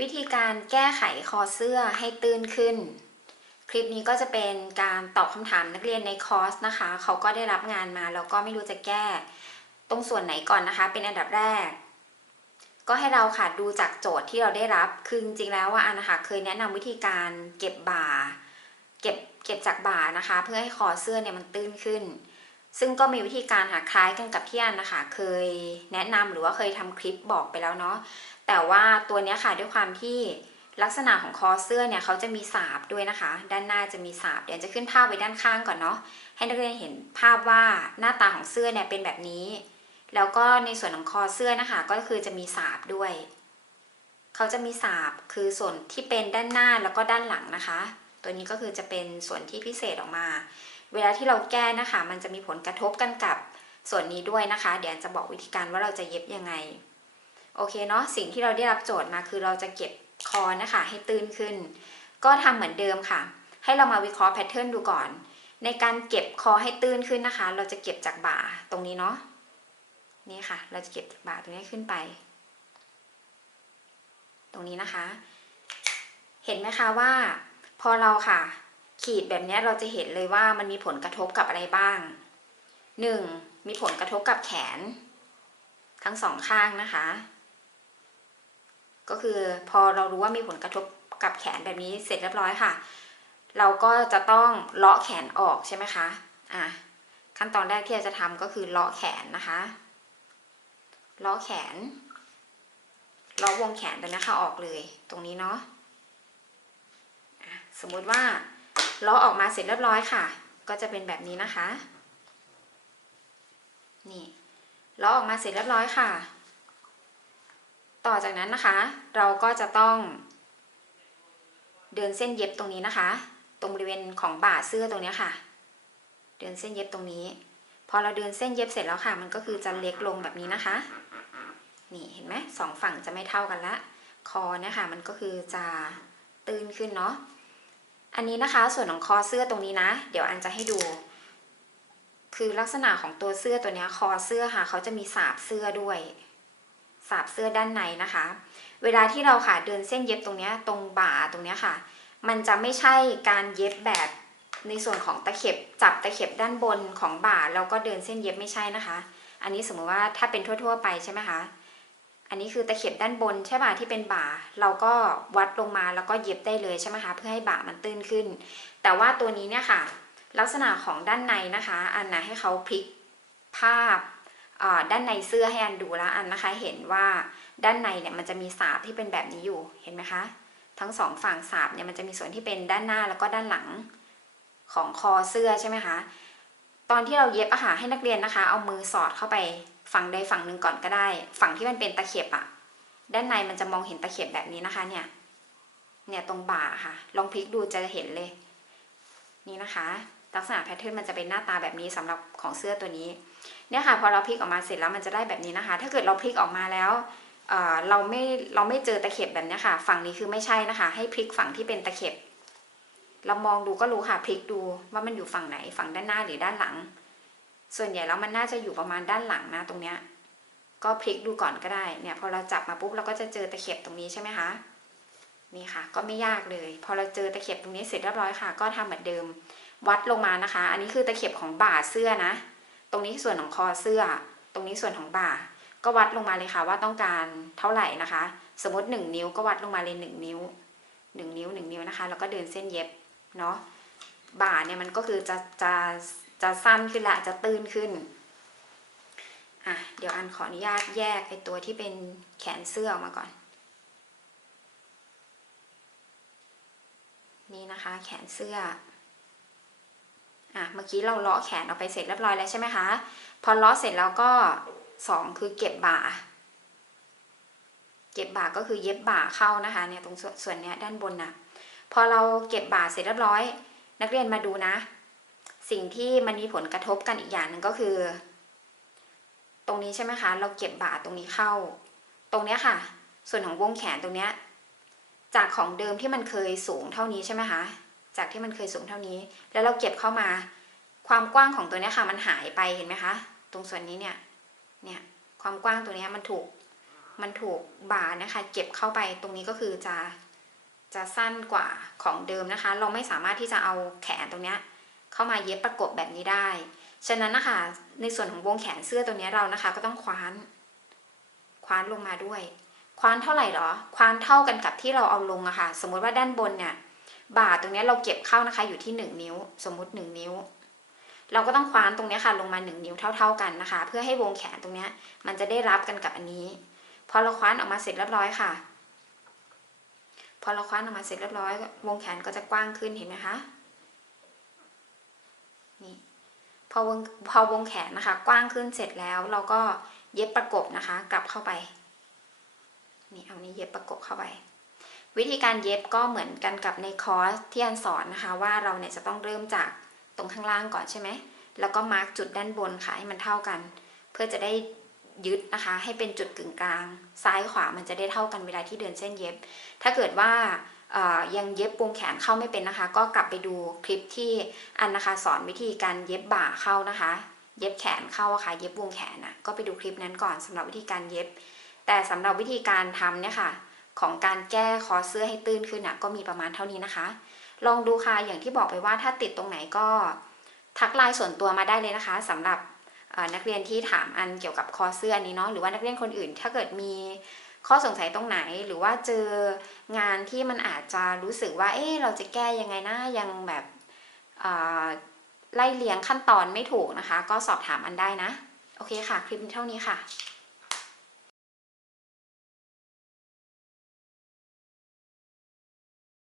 วิธีการแก้ไขคอเสื้อให้ตื้นขึ้น คลิปนี้ก็จะเป็นการตอบคำถามนักเรียนในคอร์สนะคะ เขาก็ได้รับงานมาแล้วก็ไม่รู้จะแก้ ตรงส่วนไหนก่อนนะคะ เป็นอันดับแรก ก็ให้เราค่ะดูจากโจทย์ที่เราได้รับ คือจริงๆแล้วว่าอันนะคะเคยแนะนำวิธีการเก็บบ่า เก็บเก็บจากบ่านะคะ เพื่อให้คอเสื้อเนี่ยมันตื้นขึ้น ซึ่งก็มีวิธีการหาคล้ายกันกับที่อันนะคะ เคยแนะนำหรือว่าเคยทำคลิปบอกไปแล้วเนาะแต่ว่าตัวนี้ค่ะด้วยความที่ลักษณะของคอเสื้อเนี่ยเขาจะมีสาบด้วยนะคะ ด้านหน้าจะมีสาบเดี๋ยวจะขึ้นภาพไว้ด้านข้างก่อนเนาะให้นักเรียนเห็นภาพว่าหน้าตาของเสื้อเนี่ยเป็นแบบนี้ แล้วก็ในส่วนของคอเสื้อนะคะก็คือจะมีสาบด้วยเขาจะมีสาบคือส่วนที่เป็นด้านหน้าแล้วก็ด้านหลังนะคะ ตัวนี้ก็คือจะเป็นส่วนที่พิเศษออกมา เวลาที่เราแก้นะคะ มันจะมีผลกระทบกันกับส่วนนี้ด้วยนะคะ เดี๋ยวจะบอกวิธีการว่าเราจะเย็บยังไง โอเคเนาะสิ่งที่เราได้รับโจทย์มาคือเราจะเก็บคอนะคะ ให้ตื้นขึ้น ก็ทำเหมือนเดิมค่ะ ให้เรามาวิเคราะห์แพทเทิร์นดูก่อน ในการเก็บคอให้ตื้นขึ้นนะคะ เราจะเก็บจากบ่าตรงนี้เนาะนี่ค่ะ เราจะเก็บจากบ่าตรงนี้ขึ้นไป ตรงนี้นะคะ เห็นไหมคะว่า พอเราค่ะ ขีดแบบนี้เราจะเห็นเลยว่ามันมีผลกระทบกับอะไรบ้างหนึ่งมีผลกระทบกับแขน ทั้งสองข้างนะคะ ก็คือพอเรารู้ว่ามีผลกระทบกับแขนแบบนี้เสร็จเรียบร้อยค่ะ เราก็จะต้องเลาะแขนออกใช่ไหมคะอะขั้นตอนแรกที่เราจะทำก็คือเลาะแขนนะคะเลาะแขนเลาะวงแขนไปนะคะออกเลย ตรงนี้เนาะสมมติว่า ลาะออกมาเสร็จเรียบร้อยค่ะ ก็จะเป็นแบบนี้นะคะ นี่ลาะออกมาเสร็จเรียบร้อยค่ะ ต่อจากนั้นนะคะ เราก็จะต้องเดินเส้นเย็บตรงนี้นะคะ ตรงบริเวณของบ่าเสื้อตรงนี้ค่ะ เดินเส้นเย็บตรงนี้ พอเราเดินเส้นเย็บเสร็จแล้วค่ะ มันก็คือจะเล็กลงแบบนี้นะคะ นี่เห็นไหมสองฝั่งจะไม่เท่ากันละ คอเนี่ยค่ะ มันก็คือจะตื้นขึ้นเนาะ อันนี้นะคะส่วนของคอเสื้อตรงนี้นะ เดี๋ยวอันจะให้ดู คือลักษณะของตัวเสื้อตัวนี้คอเสื้อค่ะเขาจะมีสาบเสื้อด้วยสาบเสื้อด้านในนะคะ เวลาที่เราค่ะเดินเส้นเย็บตรงนี้ตรงบ่าตรงนี้ค่ะ มันจะไม่ใช่การเย็บแบบในส่วนของตะเข็บจับตะเข็บด้านบนของบ่าแล้วก็เดินเส้นเย็บไม่ใช่นะคะ อันนี้สมมติว่าถ้าเป็นทั่ว ๆ ไปใช่ไหมคะ อันนี้คือตะเข็บด้านบนใช่ป่ะที่เป็นบ่า เราก็วัดลงมาแล้วก็เย็บได้เลยใช่ไหมคะเพื่อให้บ่ามันตื้นขึ้น แต่ว่าตัวนี้เนี่ยค่ะ ลักษณะของด้านในนะคะ อันนะให้เขาพลิกภาพด้านในเสื้อให้อันดูแล้วอันนะคะ เห็นว่าด้านในเนี่ยมันจะมีสาบที่เป็นแบบนี้อยู่เห็นไหมคะ ทั้งสองฝั่งสาบเนี่ยมันจะมีส่วนที่เป็นด้านหน้าแล้วก็ด้านหลังของคอเสื้อใช่ไหมคะตอนที่เราเย็บอาหารให้นักเรียนนะคะ เอามือสอดเข้าไป ฝั่งใดฝั่งหนึ่งก่อนก็ได้ ฝั่งที่มันเป็นตะเข็บอะด้านในมันจะมองเห็นตะเข็บแบบนี้นะคะ เนี่ย เนี่ยตรงบ่าค่ะ ลองพลิกดูจะเห็นเลย นี่นะคะ ลักษณะแพทเทิร์นมันจะเป็นหน้าตาแบบนี้สำหรับของเสื้อตัวนี้ เนี่ยค่ะพอเราพลิกออกมาเสร็จแล้วมันจะได้แบบนี้นะคะ ถ้าเกิดเราพลิกออกมาแล้วเเราไม่เราไม่เจอตะเข็บแบบนี้ค่ะ ฝั่งนี้คือไม่ใช่นะคะ ให้พลิกฝั่งที่เป็นตะเข็บ เรามองดูก็รู้ค่ะพลิกดูว่ามันอยู่ฝั่งไหนฝั่งด้านหน้าหรือด้านหลัง ส่วนใหญ่แล้วมันน่าจะอยู่ประมาณด้านหลังนะตรงเนี้ย ก็พลิกดูก่อนก็ได้ เนี่ยพอเราจับมาปุ๊บเราก็จะเจอตะเข็บตรงนี้ใช่ไหมคะ นี่ค่ะ ก็ไม่ยากเลย พอเราเจอตะเข็บตรงนี้เสร็จเรียบร้อยค่ะ ก็ทำเหมือนเดิม วัดลงมานะคะ อันนี้คือตะเข็บของบ่าเสื้อนะ ตรงนี้ส่วนของคอเสื้อ ตรงนี้ส่วนของบ่า ก็วัดลงมาเลยค่ะ ว่าต้องการเท่าไหร่นะคะ สมมติหนึ่งนิ้วก็วัดลงมาเลยหนึ่งนิ้วหนึ่งนิ้วหนึ่งนิ้วนะคะ แล้วก็เดินเส้นเย็บเนาะบ่าเนี่ยมันก็คือจะจะ จะสั้นขึ้นละจะตื้นขึ้นอะเดี๋ยวอันขออนุญาตแยกไอตัวที่เป็นแขนเสื้อออกมาก่อน นี่นะคะแขนเสื้ออะเมื่อกี้เราเลาะแขนออกไปเสร็จเรียบร้อยแล้วใช่ไหมคะพอเลาะเสร็จแล้วก็สองคือเก็บบ่าเก็บบ่าก็คือเย็บบ่าเข้านะคะเนี่ยตรงส่วนส่วนเนี้ยด้านบนน่ะพอเราเก็บบ่าเสร็จเรียบร้อย นักเรียนมาดูนะ สิ่งที่มันมีผลกระทบกันอีกอย่างหนึ่งก็คือ ตรงนี้ใช่ไหมคะ เราเก็บบ่าตรงนี้เข้า ตรงเนี้ยค่ะ ส่วนของวงแขนตรงเนี้ยจากของเดิมที่มันเคยสูงเท่านี้ใช่ไหมคะ จากที่มันเคยสูงเท่านี้ แล้วเราเก็บเข้ามา ความกว้างของตัวเนี้ยค่ะ มันหายไปเห็นไหมคะ ตรงส่วนนี้เนี่ย เนี่ย ความกว้างตัวเนี้ยมันถูก มันถูกบ่านะคะ เก็บเข้าไป ตรงนี้ก็คือจะ จะสั้นกว่าของเดิมนะคะ เราไม่สามารถที่จะเอาแขนตรงเนี้ย เข้ามาเย็บประกบแบบนี้ได้ ฉะนั้นนะคะในส่วนของวงแขนเสื้อตัวนี้เรานะคะ ก็ต้องคว้าน คว้านลงมาด้วย คว้านเท่าไหร่หรอ คว้านเท่ากันกับที่เราเอาลงอะค่ะ สมมุติว่าด้านบนเนี่ยบ่าตรงนี้เราเก็บเข้านะคะ อยู่ที่หนึ่งนิ้ว สมมุติหนึ่งนิ้ว เราก็ต้องคว้านตรงนี้ค่ะ ลงมาหนึ่งนิ้วเท่า ๆกันนะคะ เพื่อให้วงแขนตรงนี้มันจะได้รับกันกับอันนี้ พอเราคว้านออกมาเสร็จเรียบร้อยค่ะ พอเราคว้านออกมาเสร็จเรียบร้อย วงแขนก็จะกว้างขึ้นเห็นไหมคะ นี่ พอวงพอวงแขนนะคะ กว้างขึ้นเสร็จแล้วเราก็เย็บประกบนะคะ กลับเข้าไปนี่เอานี้เย็บประกบเข้าไป วิธีการเย็บก็เหมือนกันกับในคอร์สที่อันสอนนะคะ ว่าเราเนี่ยจะต้องเริ่มจากตรงข้างล่างก่อนใช่ไหมแล้วก็มาร์กจุดด้านบนค่ะให้มันเท่ากัน เพื่อจะได้ยึดนะคะ ให้เป็นจุดกึ่งกลาง ซ้ายขวามันจะได้เท่ากันเวลาที่เดินเส้นเย็บ ถ้าเกิดว่า ยังเย็บวงแขนเข้าไม่เป็นนะคะ ก็กลับไปดูคลิปที่อันนะคะสอนวิธีการเย็บบ่าเข้านะคะ เย็บแขนเข้าอะค่ะ เย็บวงแขนนะก็ไปดูคลิปนั้นก่อนสำหรับวิธีการเย็บ แต่สำหรับวิธีการทำเนี่ยค่ะ ของการแก้คอเสื้อให้ตื้นขึ้นน่ะก็มีประมาณเท่านี้นะคะ ลองดูค่ะอย่างที่บอกไปว่าถ้าติดตรงไหนก็ทักไลน์ส่วนตัวมาได้เลยนะคะสำหรับนักเรียนที่ถามอันเกี่ยวกับคอเสื้ออันนี้เนาะหรือว่านักเรียนคนอื่นถ้าเกิดมี ข้อสงสัยตรงไหนหรือว่าเจองานที่มันอาจจะรู้สึกว่า เอ๊ะเราจะแก้ยังไงนะยังแบบไล่เลียงขั้นตอนไม่ถูกนะคะ ก็สอบถามอันได้นะ โอเคค่ะ คลิปนี้เท่านี้ค่ะ